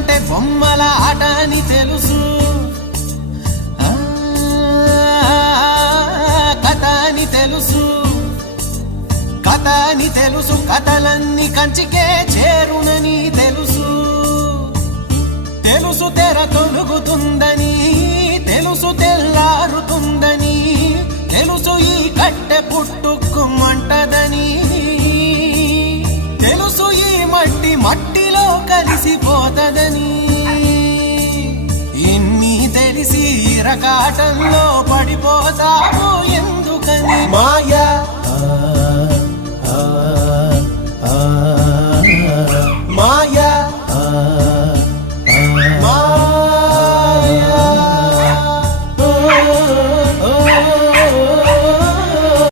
అంటే బొమ్మల ఆట అని తెలుసు, కథ అని తెలుసు, కథ అని తెలుసు, కథలన్నీ కంచికే చేరునని తెలుసు, తెలుసు తెర తొలుగుతుందని, తెలుసు తెల్లారుతుందని, తెలుసు ఈ కట్టె పుట్టుకుమంటదని, తెలుసు ఈ మట్టి మట్టిలో కలిసిపోతదని, ఇన్ని తెలిసి ఇరకాటంలో పడిపోతావు ఎందుకని? మాయ